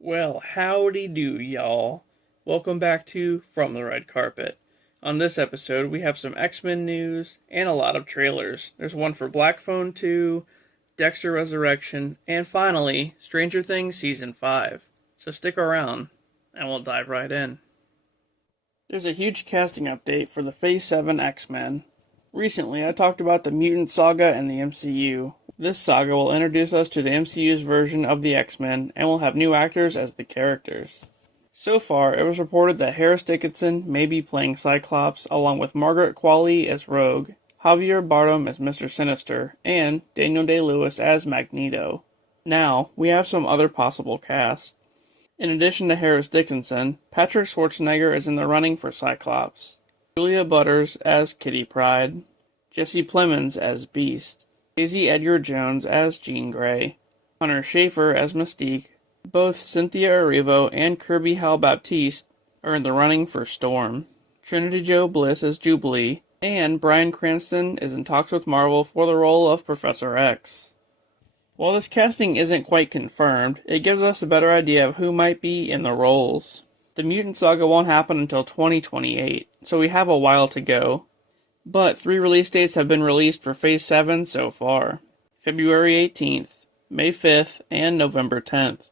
Well, howdy do, y'all. Welcome back to From the Red Carpet. On this episode, we have some X-Men news and a lot of trailers. There's one for Black Phone 2, Dexter Resurrection, and finally, Stranger Things Season 5. So stick around, and we'll dive right in. There's a huge casting update for the Phase 7 X-Men. Recently, I talked about the mutant saga in the MCU. This saga will introduce us to the MCU's version of the X-Men, and will have new actors as the characters. So far, it was reported that Harris Dickinson may be playing Cyclops, along with Margaret Qualley as Rogue, Javier Bardem as Mr. Sinister, and Daniel Day-Lewis as Magneto. Now, we have some other possible cast. In addition to Harris Dickinson, Patrick Schwarzenegger is in the running for Cyclops, Julia Butters as Kitty Pryde, Jesse Plemons as Beast, Daisy Edgar Jones as Jean Grey, Hunter Schafer as Mystique. Both Cynthia Erivo and Kirby Hal-Baptiste are in the running for Storm, Trinity Jo Bliss as Jubilee, and Bryan Cranston is in talks with Marvel for the role of Professor X. While this casting isn't quite confirmed, it gives us a better idea of who might be in the roles. The mutant saga won't happen until 2028, so we have a while to go. But 3 release dates have been released for Phase 7 so far: February 18th, May 5th, and November 10th.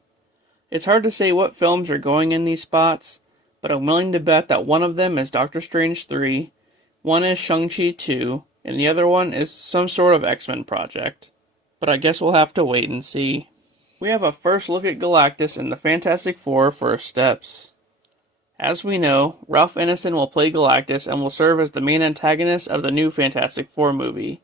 It's hard to say what films are going in these spots, but I'm willing to bet that one of them is Doctor Strange 3, one is Shang-Chi 2, and the other one is some sort of X-Men project. But I guess we'll have to wait and see. We have a first look at Galactus in the Fantastic Four First Steps. As we know, Ralph Ineson will play Galactus and will serve as the main antagonist of the new Fantastic Four movie,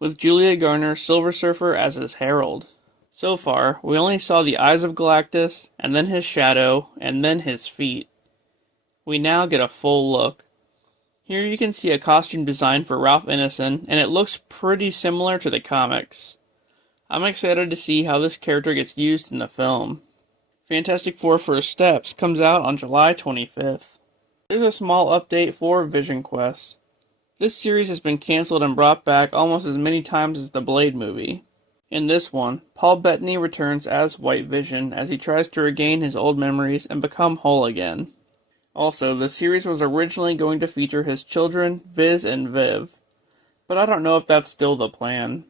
with Julia Garner Silver Surfer as his herald. So far, we only saw the eyes of Galactus, and then his shadow, and then his feet. We now get a full look. Here you can see a costume design for Ralph Ineson, and it looks pretty similar to the comics. I'm excited to see how this character gets used in the film. Fantastic Four First Steps comes out on July 25th. There's a small update for Vision Quest. This series has been cancelled and brought back almost as many times as the Blade movie. In this one, Paul Bettany returns as White Vision as he tries to regain his old memories and become whole again. Also, the series was originally going to feature his children, Viz and Viv, but I don't know if that's still the plan.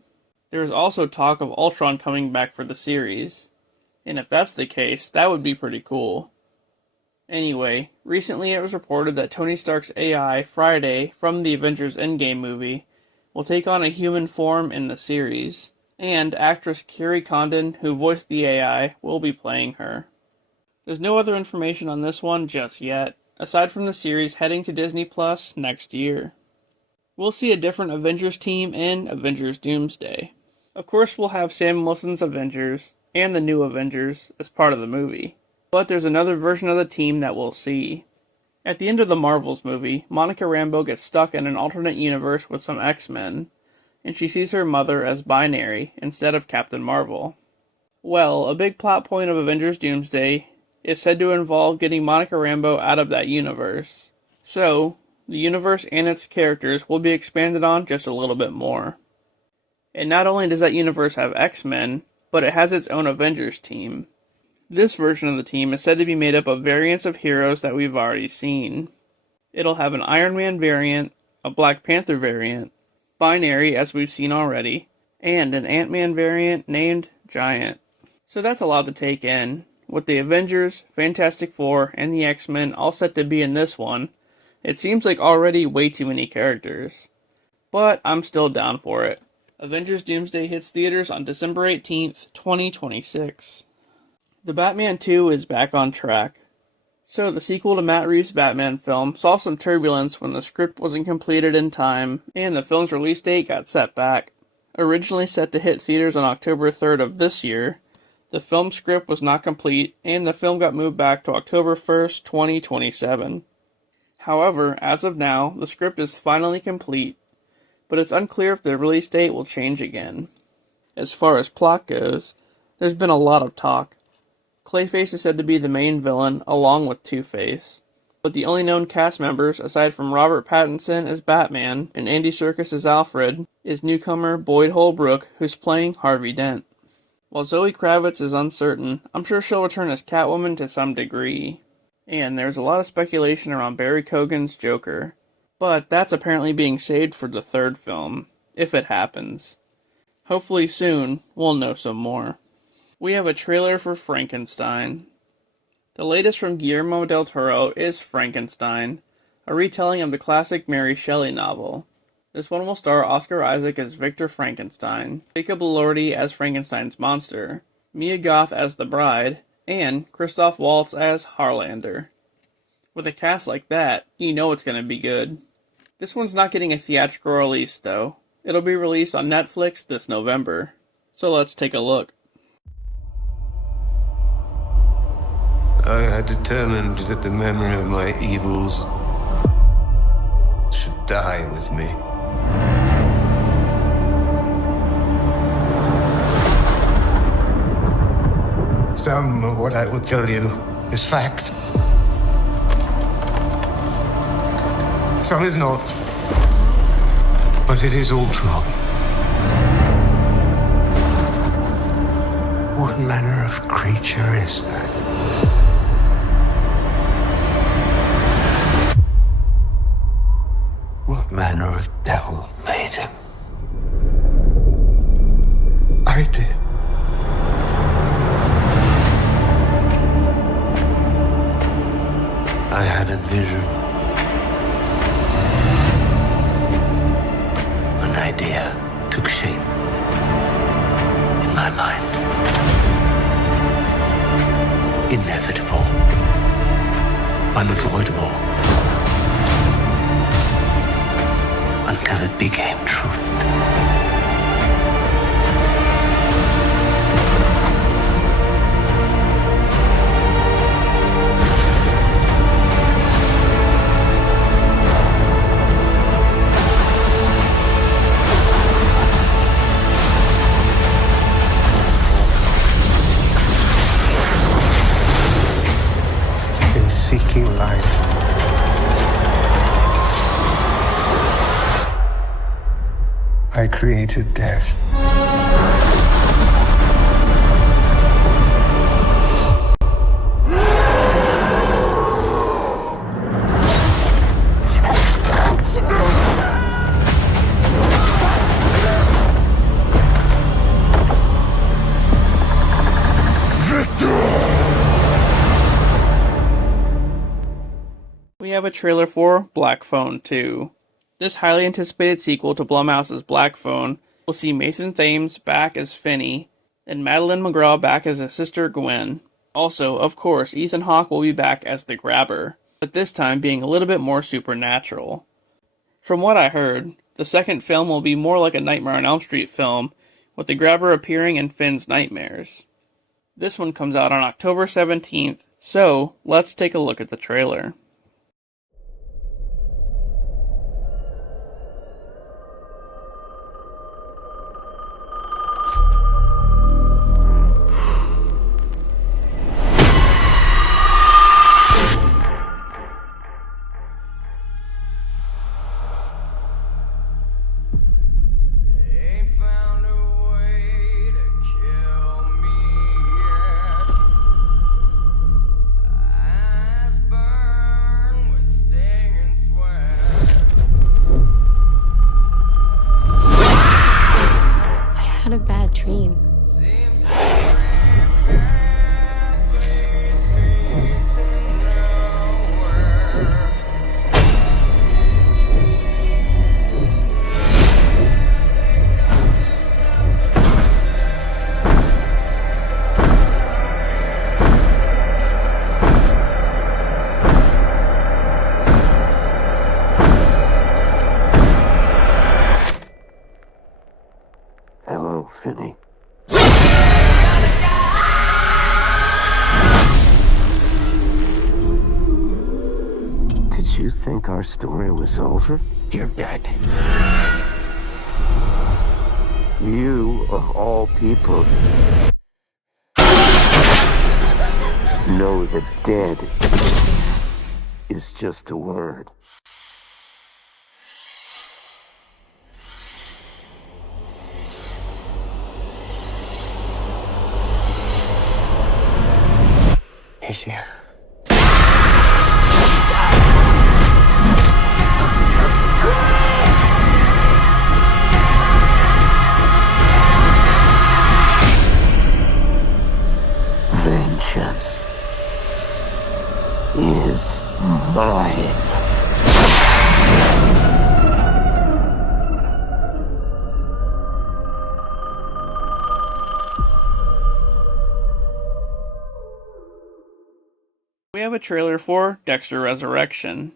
There is also talk of Ultron coming back for the series, and if that's the case, that would be pretty cool. Anyway, recently it was reported that Tony Stark's AI, Friday, from the Avengers Endgame movie, will take on a human form in the series, and actress Kerry Condon, who voiced the AI, will be playing her. There's no other information on this one just yet, aside from the series heading to Disney Plus next year. We'll see a different Avengers team in Avengers Doomsday. Of course, we'll have Sam Wilson's Avengers and the new Avengers as part of the movie, but there's another version of the team that we'll see. At the end of the Marvels movie, Monica Rambeau gets stuck in an alternate universe with some X-Men, and she sees her mother as binary instead of Captain Marvel. Well, a big plot point of Avengers Doomsday is said to involve getting Monica Rambeau out of that universe. So, the universe and its characters will be expanded on just a little bit more. And not only does that universe have X-Men, but it has its own Avengers team. This version of the team is said to be made up of variants of heroes that we've already seen. It'll have an Iron Man variant, a Black Panther variant, Binary as we've seen already, and an Ant-Man variant named Giant. So that's a lot to take in. With the Avengers, Fantastic Four, and the X-Men all set to be in this one, it seems like already way too many characters. But I'm still down for it. Avengers Doomsday hits theaters on December 18th, 2026. The Batman 2 is back on track. So, the sequel to Matt Reeves' Batman film saw some turbulence when the script wasn't completed in time, and the film's release date got set back. Originally set to hit theaters on October 3rd of this year, the film script was not complete, and the film got moved back to October 1st, 2027. However, as of now, the script is finally complete, but it's unclear if the release date will change again. As far as plot goes, there's been a lot of talk. Clayface is said to be the main villain, along with Two-Face, but the only known cast members, aside from Robert Pattinson as Batman and Andy Serkis as Alfred, is newcomer Boyd Holbrook, who's playing Harvey Dent. While Zoe Kravitz is uncertain, I'm sure she'll return as Catwoman to some degree. And there's a lot of speculation around Barry Keoghan's Joker. But that's apparently being saved for the third film, if it happens. Hopefully soon, we'll know some more. We have a trailer for Frankenstein. The latest from Guillermo del Toro is Frankenstein, a retelling of the classic Mary Shelley novel. This one will star Oscar Isaac as Victor Frankenstein, Jacob Elordi as Frankenstein's monster, Mia Goth as the bride, and Christoph Waltz as Harlander. With a cast like that, you know it's going to be good. This one's not getting a theatrical release, though. It'll be released on Netflix this November. So let's take a look. I had determined that the memory of my evils should die with me. Some of what I will tell you is fact. Some is not. But it is all true. What manner of creature is that? What manner of devil made him? I did. I had a vision. An idea took shape in my mind. Inevitable. Unavoidable. Until it became truth. In seeking life, I created death. We have a trailer for Black Phone 2. This highly anticipated sequel to Blumhouse's Black Phone will see Mason Thames back as Finney, and Madeline McGraw back as his sister Gwen. Also, of course, Ethan Hawke will be back as the Grabber, but this time being a little bit more supernatural. From what I heard, the second film will be more like a Nightmare on Elm Street film, with the Grabber appearing in Finn's nightmares. This one comes out on October 17th, so let's take a look at the trailer. Had a bad dream. Hello, Finney. Did you think our story was over? You're dead. You, of all people, know that dead is just a word. He's here. Vengeance is mine. We have a trailer for Dexter Resurrection.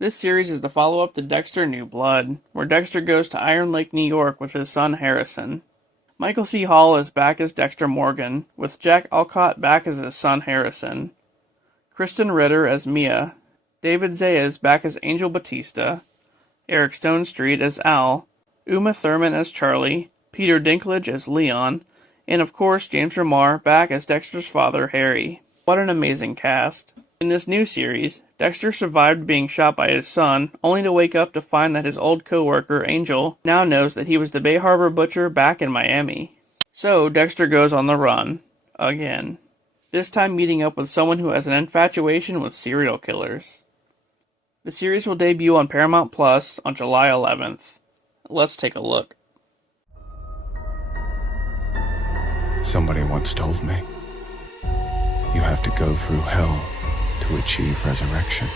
This series is the follow-up to Dexter New Blood, where Dexter goes to Iron Lake, New York with his son Harrison. Michael C. Hall is back as Dexter Morgan, with Jack Alcott back as his son Harrison. Kristen Ritter as Mia, David Zayas back as Angel Batista, Eric Stonestreet as Al, Uma Thurman as Charlie, Peter Dinklage as Leon, and of course James Remar back as Dexter's father Harry. What an amazing cast. In this new series, Dexter survived being shot by his son, only to wake up to find that his old co-worker, Angel, now knows that he was the Bay Harbor Butcher back in Miami. So, Dexter goes on the run. Again. This time meeting up with someone who has an infatuation with serial killers. The series will debut on Paramount Plus on July 11th. Let's take a look. Somebody once told me, you have to go through hell to achieve resurrection.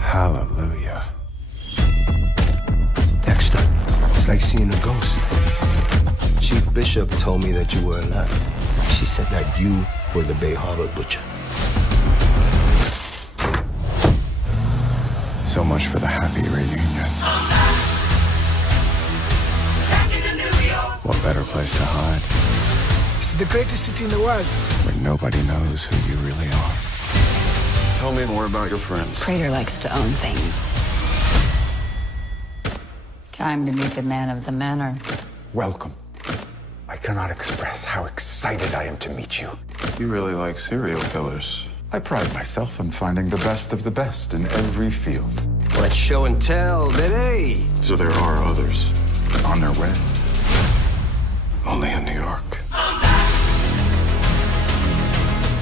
Hallelujah. Dexter, it's like seeing a ghost. Chief Bishop told me that you were alive. She said that you were the Bay Harbor Butcher. So much for the happy reunion. What better place to hide? It's the greatest city in the world. Where nobody knows who you really are. Tell me more about your friends. Prater likes to own things. Time to meet the man of the manor. Welcome. I cannot express how excited I am to meet you. You really like serial killers. I pride myself on finding the best of the best in every field. Let's show and tell, baby. So there are others. On their way. Only in New York.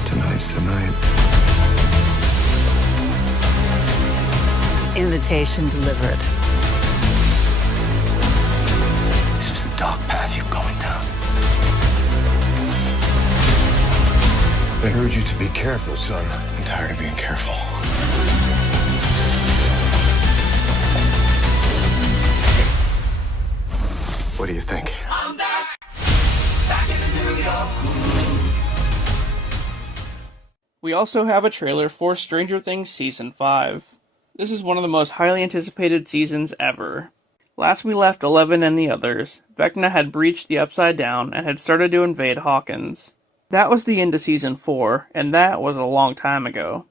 Tonight's the night. Invitation delivered. This is the dark path you're going down. I heard you to be careful, son. I'm tired of being careful. What do you think? We also have a trailer for Stranger Things Season 5. This is one of the most highly anticipated seasons ever. Last we left Eleven and the others, Vecna had breached the Upside Down and had started to invade Hawkins. That was the end of Season 4, and that was a long time ago.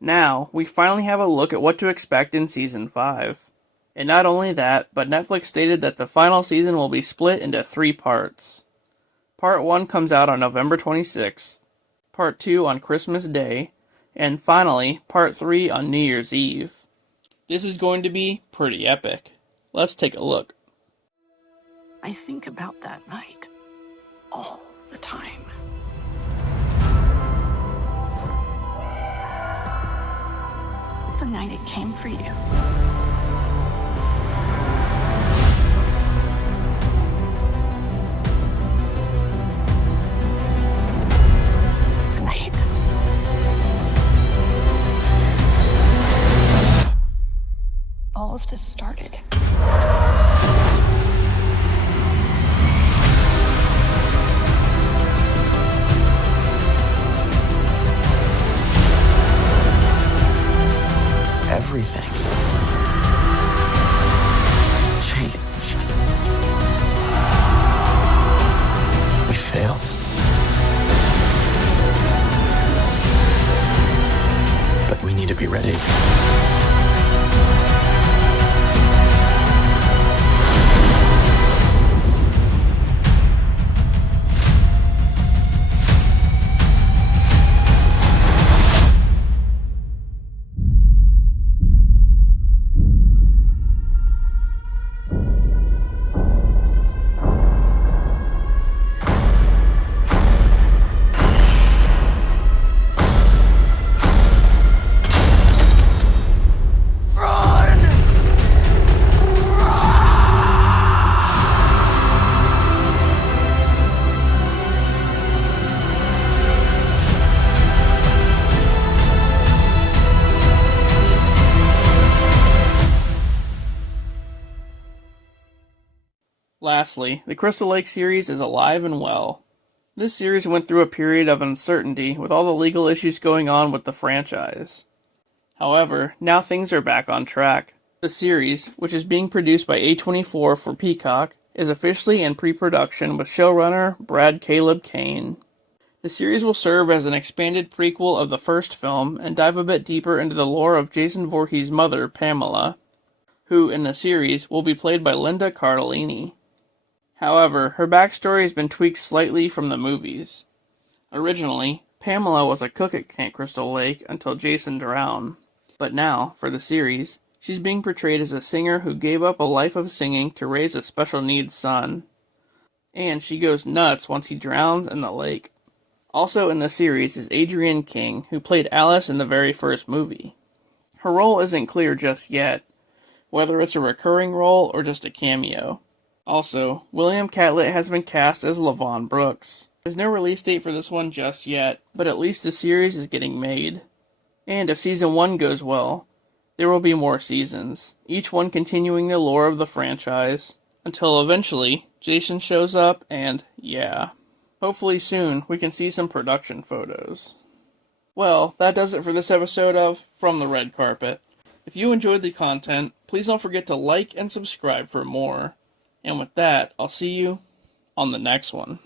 Now, we finally have a look at what to expect in Season 5. And not only that, but Netflix stated that the final season will be split into 3 parts. Part 1 comes out on November 26th, Part 2 on Christmas Day, and finally, Part 3 on New Year's Eve. This is going to be pretty epic. Let's take a look. I think about that night all the time. The night it came for you. Tonight. All of this started. Everything changed. We failed. But we need to be ready. lastly, the Crystal Lake series is alive and well. This series went through a period of uncertainty with all the legal issues going on with the franchise. However, now things are back on track. The series, which is being produced by A24 for Peacock, is officially in pre-production with showrunner Brad Caleb Kane. The series will serve as an expanded prequel of the first film and dive a bit deeper into the lore of Jason Voorhees' mother, Pamela, who, in the series, will be played by Linda Cardellini. However, her backstory has been tweaked slightly from the movies. Originally, Pamela was a cook at Camp Crystal Lake until Jason drowned. But now, for the series, she's being portrayed as a singer who gave up a life of singing to raise a special needs son. And she goes nuts once he drowns in the lake. Also in the series is Adrienne King, who played Alice in the very first movie. Her role isn't clear just yet, whether it's a recurring role or just a cameo. Also, William Catlett has been cast as Lavon Brooks. There's no release date for this one just yet, but at least the series is getting made. And if season 1 goes well, there will be more seasons, each one continuing the lore of the franchise, until eventually Jason shows up and, yeah. Hopefully soon we can see some production photos. Well, that does it for this episode of From the Red Carpet. If you enjoyed the content, please don't forget to like and subscribe for more. And with that, I'll see you on the next one.